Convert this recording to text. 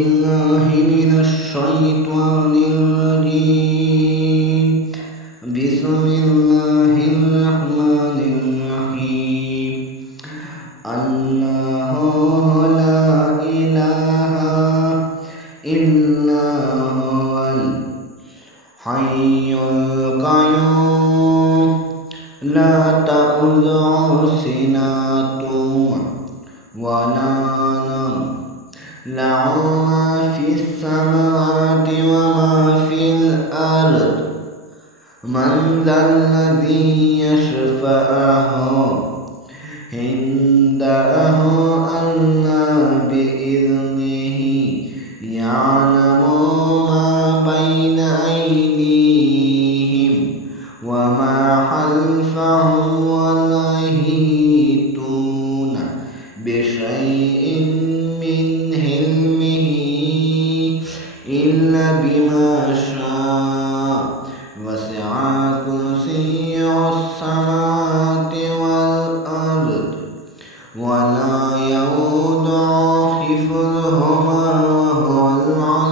بالله من الشيطان الرجيم. بسم الله الرحمن الرحيم. الله لا إله إلا هو الحي القيوم لا تأخذه سنة ولا نوم له ما في السماوات وما في الأرض. من ذا الذي يشفعه عنده إلا بإذنه يعلم ما بين أيديهم وما خلفهم ولا يحيطون بشيء من علمه إلا بما شاء. وسع كرسيه السماوات والأرض ولا يئوده حفظهما وهو العلي